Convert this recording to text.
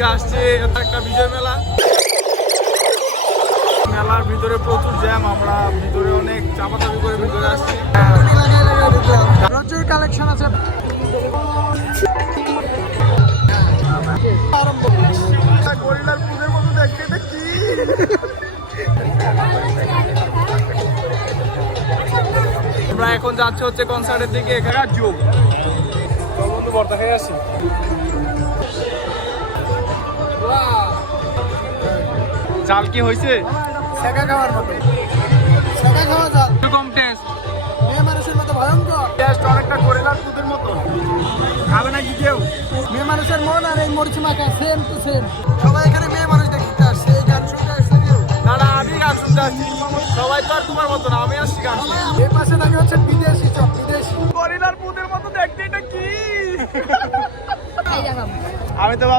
আজকে আসছে একটা বিজয় মেলা। মেলার ভিতরে প্রচুর জ্যাম, আমরা ভিতরে অনেক চাপাচাপি করে ভিতরে আসছি। প্রচুর কালেকশন আছে। গরিলার পুজোর মতো দেখতে দেখি। আমরা এখন যাচ্ছি হচ্ছে কনসার্টের দিকে। এখানে যোগ বর্তা খেয়ে আসি। চাল কি হয়েছে? শেখা খাওয়ার মতো, শেখা খাওয়া চাল। এরকম টেস্ট মেয়ে মানুষের মতো ভয়ঙ্কর টেস্ট, অনেকটা গরিলার দুধের মতো। খাবে নাকি কেউ? মেয়ে মানুষের মন আর এই মরিচ মাখা সেম টু সেম। সবাই এখানে মেয়ে মানুষ দেখতে আসছে। এই গান শুনতে আসছে কেউ? না না, আমি গান শুনতে আসছি। সবাই তো আর তোমার মতো না, আমি আসছি গান শুনতে। এই পাশে থাকে হচ্ছে বিদেশি সব, বিদেশি গরিলার দুধের মতো দেখতে। এটা কি? আমি তো